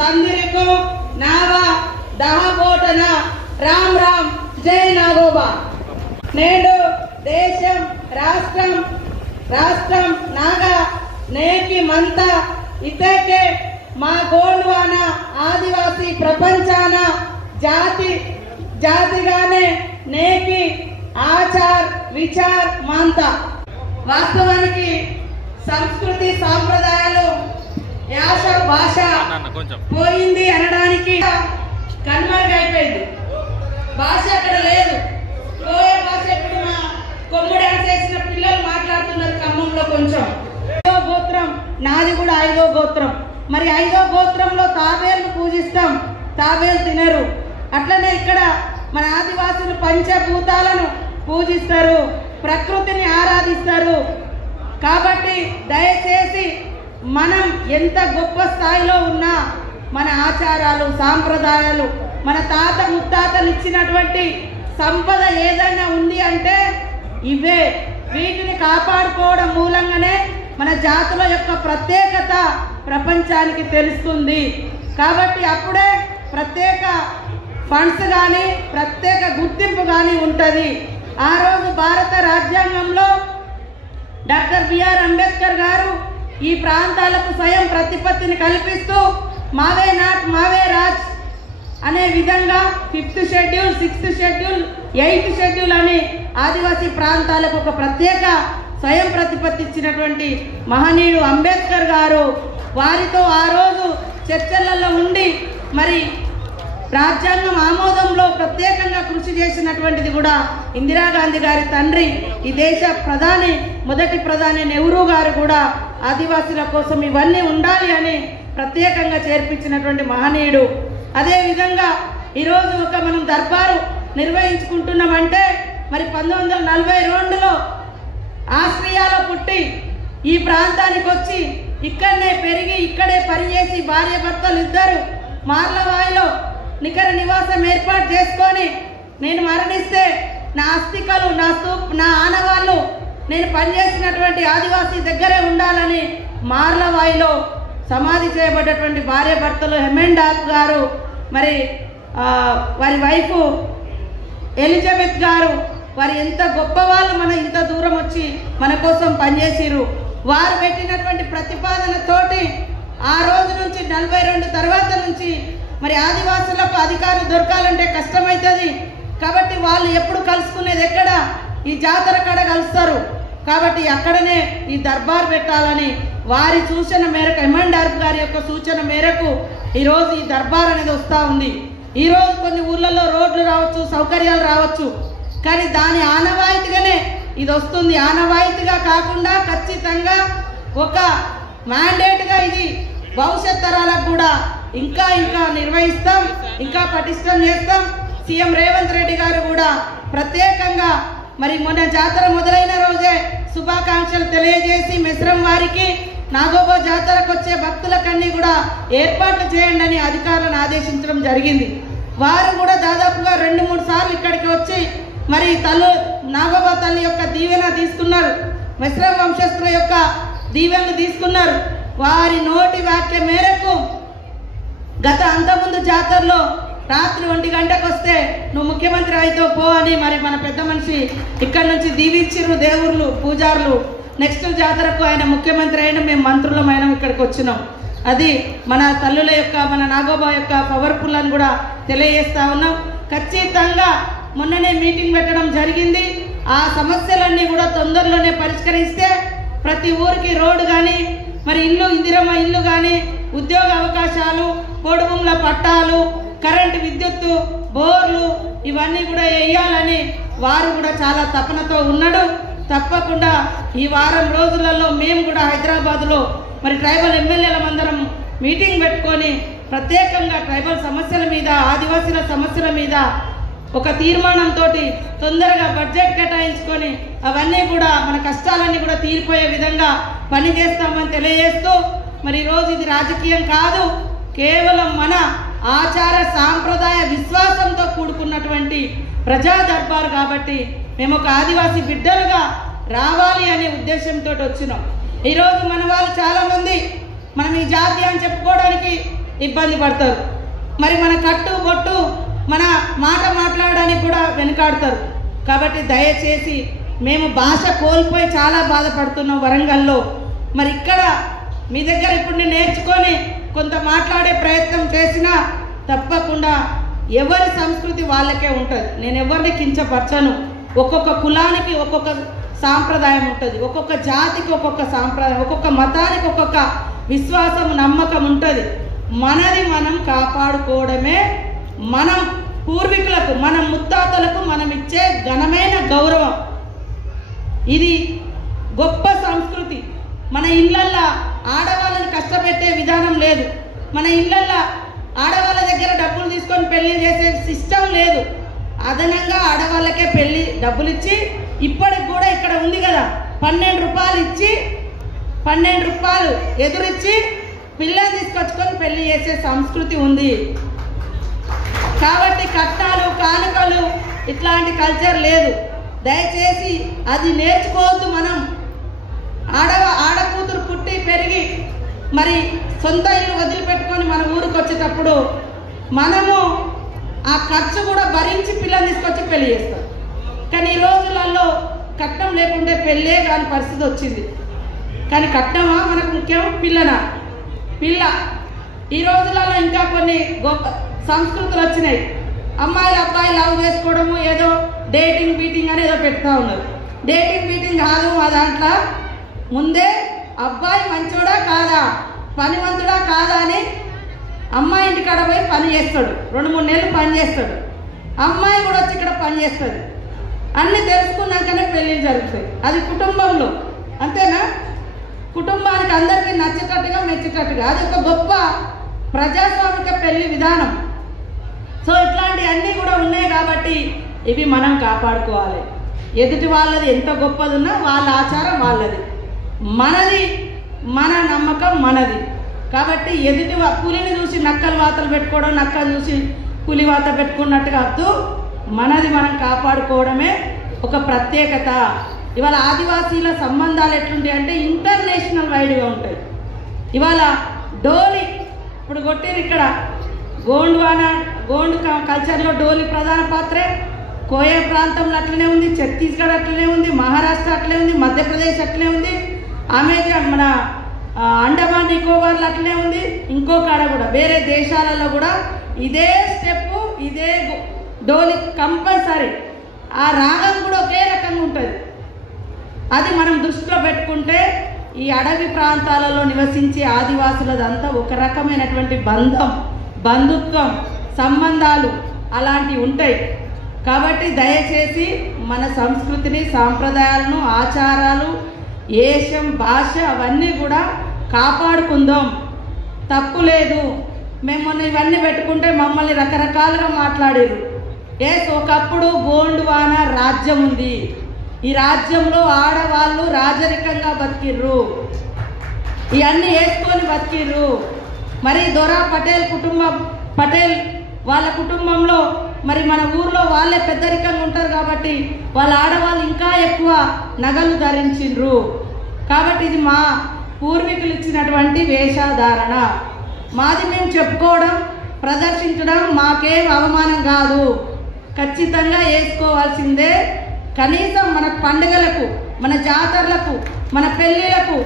संदिर को नावा दहबोटना राम राम जय नागोबा नेडु देशम राष्ट्रम राष्ट्रम नागा नेकी मंता इतके मा गोंडवाना आदिवासी प्रपंचान जाति जातिगाने नेकी आचार विचार मानता वास्तवानिकी संस्कृति सांप्रदायालु యాస భాష పోయింది అనడానికి కన్మరుగైపోయింది. భాష అక్కడ లేదు. పోయే భాష ఇప్పుడు మా కొమ్ముడు చేసిన పిల్లలు మాట్లాడుతున్నారు ఖమ్మంలో. కొంచెం ఐదో గోత్రం నాది కూడా ఐదో గోత్రం. మరి ఐదో గోత్రంలో తాబేలును పూజిస్తాం, తాబేలు తినరు. అట్లనే ఇక్కడ మన ఆదివాసులు పంచభూతాలను పూజిస్తారు, ప్రకృతిని ఆరాధిస్తారు. కాబట్టి దయచేసి మనం ఎంత గొప్ప స్థాయిలో ఉన్నా మన ఆచారాలు సాంప్రదాయాలు మన తాత ముత్తాతలు ఇచ్చినటువంటి సంపద ఏదైనా ఉంది అంటే ఇవే. వీటిని కాపాడుకోవడం మూలంగానే మన జాతుల యొక్క ప్రత్యేకత ప్రపంచానికి తెలుస్తుంది. కాబట్టి అప్పుడే ప్రత్యేక ఫండ్స్ కానీ ప్రత్యేక గుర్తింపు కానీ ఉంటుంది. ఆ రోజు భారత రాజ్యాంగంలో డాక్టర్ బిఆర్ అంబేద్కర్ గారు ఈ ప్రాంతాలకు స్వయం ప్రతిపత్తిని కల్పిస్తూ మావే నాట్ మావే రాజ్ అనే విధంగా 5th schedule 6th schedule 8th schedule అని ఆదివాసీ ప్రాంతాలకు ఒక ప్రత్యేక స్వయం ప్రతిపత్తి ఇచ్చినటువంటి మహనీయుడు అంబేద్కర్ గారు వారితో ఆ రోజు చర్చలలో ఉండి మరి రాజ్యాంగం ఆమోదంలో ప్రత్యేకంగా కృషి చేసినటువంటిది కూడా ఇందిరాగాంధీ గారి తండ్రి, ఈ దేశ ప్రధాని మొదటి ప్రధాని నెహ్రూ గారు కూడా ఆదివాసీల కోసం ఇవన్నీ ఉండాలి అని ప్రత్యేకంగా చేర్పించినటువంటి మహనీయుడు. అదేవిధంగా ఈరోజు ఒక మనం దర్బారు నిర్వహించుకుంటున్నామంటే మరి 1942లో ఆస్ట్రియాలో పుట్టి ఈ ప్రాంతానికి వచ్చి ఇక్కడనే పెరిగి ఇక్కడే పనిచేసి భార్య భర్తలు ఇద్దరు మార్లవాయిలో నికర నివాసం ఏర్పాటు చేసుకొని నేను మరణిస్తే నా అస్థికలు నా ఆనవాళ్ళు నేను పనిచేసినటువంటి ఆదివాసీ దగ్గరే ఉండాలని మార్లవాయిలో సమాధి చేయబడ్డటువంటి భార్య భర్తలు హెమెండాక్ గారు మరి వారి వైఫ్ ఎలిజబెత్ గారు వారు ఎంత గొప్పవాళ్ళు, మన ఇంత దూరం వచ్చి మన కోసం పనిచేసిరు. వారు పెట్టినటువంటి ప్రతిపాదనతోటి ఆ రోజు నుంచి 42 తర్వాత నుంచి మరి ఆదివాసులకు అధికారులు దొరకాలంటే కష్టమవుతుంది. కాబట్టి వాళ్ళు ఎప్పుడు కలుసుకునేది ఎక్కడ, ఈ జాతర కాడ కలుస్తారు. కాబట్టి అక్కడనే ఈ దర్బార్ పెట్టాలని వారి సూచన మేరకు ఎమండార్ఫ్ గారి యొక్క సూచన మేరకు ఈరోజు ఈ దర్బార్ అనేది వస్తూ ఉంది. ఈరోజు కొన్ని ఊళ్ళల్లో రోడ్లు రావచ్చు, సౌకర్యాలు రావచ్చు, కానీ దాని ఆనవాయితీగానే ఇది వస్తుంది. ఆనవాయితీగా కాకుండా ఖచ్చితంగా ఒక మ్యాండేట్గా ఇది భవిష్యత్ తరాలకు కూడా ఇంకా ఇంకా నిర్వహిస్తాం, ఇంకా పటిష్టం చేస్తాం. సీఎం రేవంత్ రెడ్డి గారు కూడా ప్రత్యేకంగా మరి మొన్న జాతర మొదలైన రోజే శుభాకాంక్షలు తెలియజేసి మెస్రం వారికి నాగోబా జాతరకు వచ్చే భక్తులకన్నీ కూడా ఏర్పాట్లు చేయండి అని అధికారులను ఆదేశించడం జరిగింది. వారు కూడా దాదాపుగా 2-3 సార్లు ఇక్కడికి వచ్చి మరి నాగోబా తల్లి యొక్క దీవెన తీసుకున్నారు, మెస్రం వంశస్థుల యొక్క దీవెనలు తీసుకున్నారు. వారి నోటి వాక్యం మేరకు గత అంతకుముందు జాతరలో రాత్రి 1 గంటకు వస్తే నువ్వు ముఖ్యమంత్రి అయితే పో అని మరి మన పెద్ద మనిషి ఇక్కడ నుంచి దీవించిరు దేవుళ్ళు పూజారులు. నెక్స్ట్ జాతరకు ఆయన ముఖ్యమంత్రి అయినా మేము మంత్రులమైన ఇక్కడికి వచ్చినాం. అది మన తల్లుల యొక్క మన నాగోబా యొక్క పవర్ఫుల్ అని కూడా తెలియజేస్తా ఉన్నాం. ఖచ్చితంగా మొన్ననే మీటింగ్ పెట్టడం జరిగింది. ఆ సమస్యలన్నీ కూడా తొందరలోనే పరిష్కరిస్తే ప్రతి ఊరికి రోడ్డు కానీ మరి ఇల్లు ఇందిరమ్మ ఇల్లు కానీ ఉద్యోగ అవకాశాలు పొడుగుల పట్టాలు కరెంటు విద్యుత్తు బోర్లు ఇవన్నీ కూడా వేయాలని వారు కూడా చాలా తపనతో ఉన్నాడు. తప్పకుండా ఈ వారం రోజులలో మేము కూడా హైదరాబాద్లో మరి ట్రైబల్ ఎమ్మెల్యేల అందరం మీటింగ్ పెట్టుకొని ప్రత్యేకంగా ట్రైబల్ సమస్యల మీద ఆదివాసీల సమస్యల మీద ఒక తీర్మానంతో తొందరగా బడ్జెట్ కేటాయించుకొని అవన్నీ కూడా మన కష్టాలన్నీ కూడా తీరిపోయే విధంగా పనిచేస్తామని తెలియజేస్తూ మరి ఈరోజు ఇది రాజకీయం కాదు, కేవలం మన ఆచార సాంప్రదాయ విశ్వాసంతో కూడుకున్నటువంటి ప్రజా దర్బార్. కాబట్టి మేము ఒక ఆదివాసీ బిడ్డలుగా రావాలి అనే ఉద్దేశంతో వచ్చినాం. ఈరోజు మన వాళ్ళు చాలా మంది మనం ఈ జాతి అని చెప్పుకోవడానికి ఇబ్బంది పడతారు. మరి మన కట్టు బొట్టు మన మాట మాట్లాడడానికి కూడా వెనుకాడతారు. కాబట్టి దయచేసి మేము భాష కోల్పోయి చాలా బాధపడుతున్నాం వరంగల్లో. మరి ఇక్కడ మీ దగ్గర ఇప్పుడు నేను నేర్చుకొని కొంత మాట్లాడే ప్రయత్నం చేసినా తప్పకుండా ఎవరి సంస్కృతి వాళ్ళకే ఉంటుంది. నేను ఎవరిని కించపరచను. ఒక్కొక్క కులానికి ఒక్కొక్క సాంప్రదాయం ఉంటుంది, ఒక్కొక్క జాతికి ఒక్కొక్క సాంప్రదాయం, ఒక్కొక్క మతానికి ఒక్కొక్క విశ్వాసం నమ్మకం ఉంటుంది. మనది మనం కాపాడుకోవడమే మనం పూర్వీకులకు మన ముత్తాతలకు మనం ఇచ్చే ఘనమైన గౌరవం. ఇది గొప్ప సంస్కృతి. మన ఇళ్ళల్లో ఆడవాళ్ళని కష్టపెట్టే విధానం లేదు. మన ఇళ్ళల్లో ఆడవాళ్ళ దగ్గర డబ్బులు తీసుకొని పెళ్లి చేసే సిస్టమ్ లేదు. అదనంగా ఆడవాళ్ళకే పెళ్లి డబ్బులు ఇచ్చి ఇప్పటికి కూడా ఇక్కడ ఉంది కదా 12 రూపాయలు ఇచ్చి 12 రూపాయలు ఎదురిచ్చి పిల్లలు తీసుకొచ్చుకొని పెళ్లి చేసే సంస్కృతి ఉంది. కాబట్టి కట్నాలు కానుకలు ఇట్లాంటి కల్చర్ లేదు. దయచేసి అది నేర్చుకోవద్దు. మనం ఆడకూతురు పుట్టి పెరిగి మరి సొంత ఇల్లు వదిలిపెట్టుకొని మన ఊరికి వచ్చేటప్పుడు మనము ఆ ఖర్చు కూడా భరించి పిల్లలు తీసుకొచ్చి పెళ్లి చేస్తాం. కానీ ఈ రోజులలో కట్నం లేకుంటే పెళ్ళే కాని పరిస్థితి వచ్చింది. కానీ కట్నమా మనకు ముఖ్యం, పిల్లనా? పిల్ల. ఈ రోజులలో ఇంకా కొన్ని గొప్ప సంస్కృతులు వచ్చినాయి. అమ్మాయిలు అబ్బాయి లవ్ చేసుకోవడము, ఏదో డేటింగ్ బీటింగ్ అని ఏదో పెడతా ఉన్నారు. డేటింగ్ బీటింగ్ కాదు. మా దాంట్లో ముందే అబ్బాయి మంచోడా కాదా, పనివంతుడా కాదా అని అమ్మాయి ఇంటికాడ పోయి పని చేస్తాడు. 2-3 నెలలు పని చేస్తాడు. అమ్మాయి కూడా వచ్చి ఇక్కడ పని చేస్తుంది. అన్నీ తెలుసుకున్నాకనే పెళ్ళి జరుగుతాయి. అది కుటుంబంలో. అంతేనా? కుటుంబానికి అందరికీ నచ్చేటట్టుగా మెచ్చేటట్టుగా అది ఒక గొప్ప ప్రజాస్వామిక పెళ్లి విధానం. సో ఇట్లాంటి అన్నీ కూడా ఉన్నాయి కాబట్టి ఇవి మనం కాపాడుకోవాలి. ఎదుటి వాళ్ళది ఎంత గొప్పది ఉన్నా వాళ్ళ ఆచారం వాళ్ళది, మనది మన నమ్మకం మనది. కాబట్టి ఎదుటి పులిని చూసి నక్కలు వాతలు పెట్టుకోవడం, నక్కలు చూసి పులి వాత పెట్టుకున్నట్టుగా వద్దు. మనది మనం కాపాడుకోవడమే ఒక ప్రత్యేకత. ఇవాళ ఆదివాసీల సంబంధాలు ఎట్లుంటాయి అంటే ఇంటర్నేషనల్ వైడ్గా ఉంటాయి. ఇవాళ డోలి ఇప్పుడు కొట్టిరు ఇక్కడ గోండు కల్చర్లో డోలి ప్రధాన పాత్రే. కోయ ప్రాంతంలో అట్లనే ఉంది, ఛత్తీస్గఢ్ అట్లనే ఉంది, మహారాష్ట్ర అట్లనే ఉంది, మధ్యప్రదేశ్ అట్లనే ఉంది, మన అండమాన్ నికోబార్లు అట్లనే ఉంది. ఇంకో కాడ కూడా వేరే దేశాలలో కూడా ఇదే స్టెప్ ఇదే డోలి కంపల్సరీ. ఆ రాగం కూడా ఒకే రకంగా ఉంటుంది. అది మనం దృష్టిలో పెట్టుకుంటే ఈ అడవి ప్రాంతాలలో నివసించే ఆదివాసులదంతా ఒక రకమైనటువంటి బంధుత్వం సంబంధాలు అలాంటివి ఉంటాయి. కాబట్టి దయచేసి మన సంస్కృతిని, సాంప్రదాయాలను, ఆచారాలు, ఏషం, భాష అవన్నీ కూడా కాపాడుకుందాం. తప్పు లేదు. మేము మొన్న ఇవన్నీ పెట్టుకుంటే మమ్మల్ని రకరకాలుగా మాట్లాడారు. ఒకప్పుడు గోండువాన రాజ్యం ఉంది. ఈ రాజ్యంలో ఆడవాళ్ళు రాజరికంగా బతికిర్రు, ఇవన్నీ వేసుకొని బతికిర్రు. మరి దొరా పటేల్ వాళ్ళ కుటుంబంలో మరి మన ఊర్లో వాళ్ళే పెద్దరికంగా ఉంటారు కాబట్టి వాళ్ళ ఆడవాళ్ళు ఇంకా ఎక్కువ నగలు ధరించిండ్రు. కాబట్టి ఇది మా పూర్వీకులు ఇచ్చినటువంటి వేషధారణ. మాది మేము చెప్పుకోవడం, ప్రదర్శించడం మాకేం అవమానం కాదు. ఖచ్చితంగా వేసుకోవాల్సిందే. కనీసం మన పండుగలకు, మన జాతరలకు, మన పెళ్ళిళ్ళకు,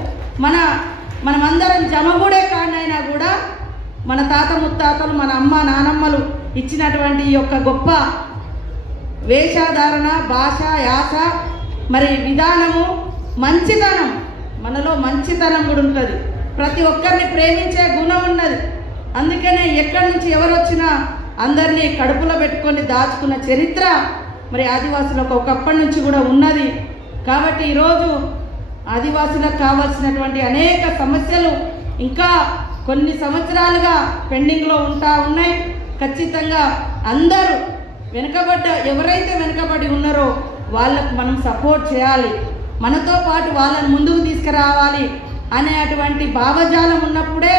మనమందరం జమగూడే కాడనైనా కూడా మన తాత ముత్తాతలు, మన అమ్మ నానమ్మలు ఇచ్చినటువంటి ఈ యొక్క గొప్ప వేషధారణ, భాష, యాస, మరి విధానము, మంచితనం, మనలో మంచితనం కూడా ఉంటుంది. ప్రతి ఒక్కరిని ప్రేమించే గుణం ఉన్నది. అందుకనే ఎక్కడి నుంచి ఎవరు వచ్చినా అందరినీ కడుపులో పెట్టుకొని దాచుకున్న చరిత్ర మరి ఆదివాసులకు ఒకప్పటి నుంచి కూడా ఉన్నది. కాబట్టి ఈరోజు ఆదివాసులకు కావాల్సినటువంటి అనేక సమస్యలు ఇంకా కొన్ని సంవత్సరాలుగా పెండింగ్లో ఉన్నాయి. ఖచ్చితంగా అందరూ ఎవరైతే వెనుకబడి ఉన్నారో వాళ్ళకు మనం సపోర్ట్ చేయాలి. మనతో పాటు వాళ్ళని ముందుకు తీసుకురావాలి అనేటువంటి భావజాలం ఉన్నప్పుడే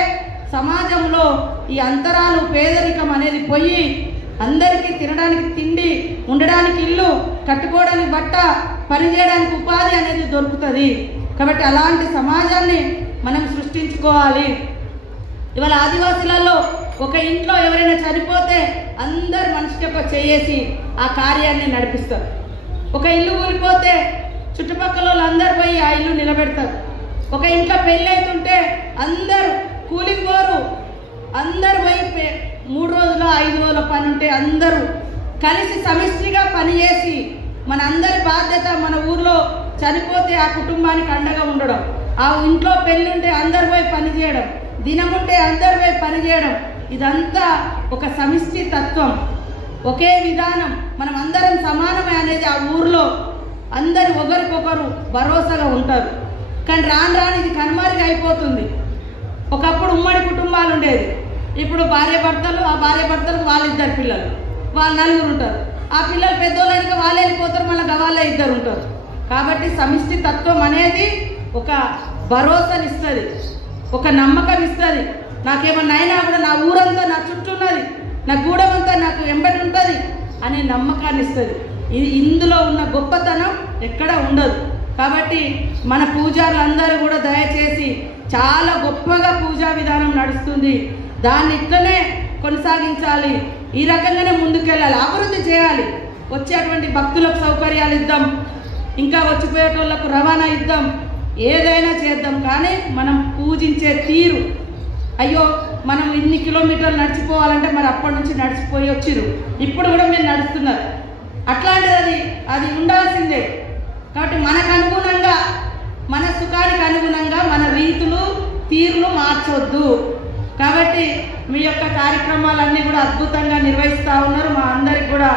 సమాజంలో ఈ అంతరాలు, పేదరికం అనేది పోయి అందరికీ తినడానికి తిండి, ఉండడానికి ఇల్లు, కట్టుకోవడానికి బట్ట, పనిచేయడానికి ఉపాధి అనేది దొరుకుతుంది. కాబట్టి అలాంటి సమాజాన్ని మనం సృష్టించుకోవాలి. ఇవాళ ఆదివాసులలో ఒక ఇంట్లో ఎవరైనా చనిపోతే అందరు మనిషికి ఒక చేసి ఆ కార్యాన్ని నడిపిస్తారు. ఒక ఇల్లు కూలిపోతే చుట్టుపక్కల వాళ్ళందరూ పోయి ఆ ఇల్లు నిలబెడతారు. ఒక ఇంట్లో పెళ్ళి అవుతుంటే అందరూ కూలిపోరు, అందరు పోయి 3 రోజులు 5 రోజుల పని ఉంటే అందరూ కలిసి సమిష్టిగా పనిచేసి మన అందరి బాధ్యత. మన ఊర్లో చనిపోతే ఆ కుటుంబానికి అండగా ఉండడం, ఆ ఇంట్లో పెళ్ళి ఉంటే అందరు పోయి పని చేయడం, దినం ఉంటే అందరు పోయి పని చేయడం, ఇదంతా ఒక సమిష్టి తత్వం, ఒకే విధానం. మనం అందరం సమానమే అనేది ఆ ఊర్లో అందరు ఒకరికొకరు భరోసాగా ఉంటారు. కానీ రాను రాను ఇది కనుమరుగు అయిపోతుంది. ఒకప్పుడు ఉమ్మడి కుటుంబాలు ఉండేది, ఇప్పుడు భార్య భర్తలు, ఆ భార్య భర్తలకు వాళ్ళిద్దరు పిల్లలు, వాళ్ళు 4 ఉంటారు. ఆ పిల్లలు పెద్దోళ్ళైనాక వాళ్ళే వెళ్ళిపోతారు, మళ్ళీ వాళ్ళే 2 ఉంటారు. కాబట్టి సమిష్టి తత్వం అనేది ఒక భరోసానిస్తుంది, ఒక నమ్మకం ఇస్తుంది. నాకేమన్నా అయినా కూడా నా ఊరంతా నా చుట్టూ ఉన్నది, నా గూడెం అంతా నాకు వెంబడి ఉంటుంది అనే నమ్మకాన్ని ఇస్తుంది. ఇందులో ఉన్న గొప్పతనం ఎక్కడ ఉండదు. కాబట్టి మన పూజారులందరూ కూడా దయచేసి చాలా గొప్పగా పూజా విధానం నడుస్తుంది, దాన్ని ఇట్లనే కొనసాగించాలి. ఈ రకంగానే ముందుకెళ్ళాలి, అభివృద్ధి చేయాలి. వచ్చేటువంటి భక్తులకు సౌకర్యాలు ఇద్దాం, ఇంకా వచ్చిపోయేటోళ్లకు రవాణా ఇద్దాం, ఏదైనా చేద్దాం. కానీ మనం పూజించే తీరు, అయ్యో మనం ఇన్ని కిలోమీటర్లు నడిచిపోవాలంటే మరి అప్పటి నుంచి నడిచిపోయి వచ్చిరు, ఇప్పుడు కూడా మీరు నడుస్తున్నారు. అట్లాంటిది అది ఉండాల్సిందే. కాబట్టి మనకు అనుగుణంగా, మన సుఖానికి అనుగుణంగా మన రీతులు తీరులు మార్చొద్దు. కాబట్టి మీ యొక్క కార్యక్రమాలన్నీ కూడా అద్భుతంగా నిర్వహిస్తూ ఉన్నారు. మా అందరికి కూడా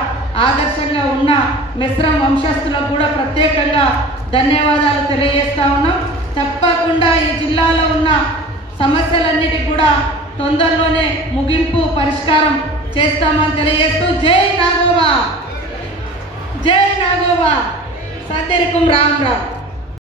ఆదర్శంగా ఉన్న మెస్రం వంశస్థులకు కూడా ప్రత్యేకంగా ధన్యవాదాలు తెలియజేస్తా ఉన్నాం. తప్పకుండా ఈ జిల్లాలో ఉన్న సమస్యలన్నిటికీ కూడా తొందరలోనే ముగింపు పరిష్కారం చేస్తామని తెలియజేస్తూ జై నాగోబా, జై నాగోబా, సత్యరికం రామ్ రామ్.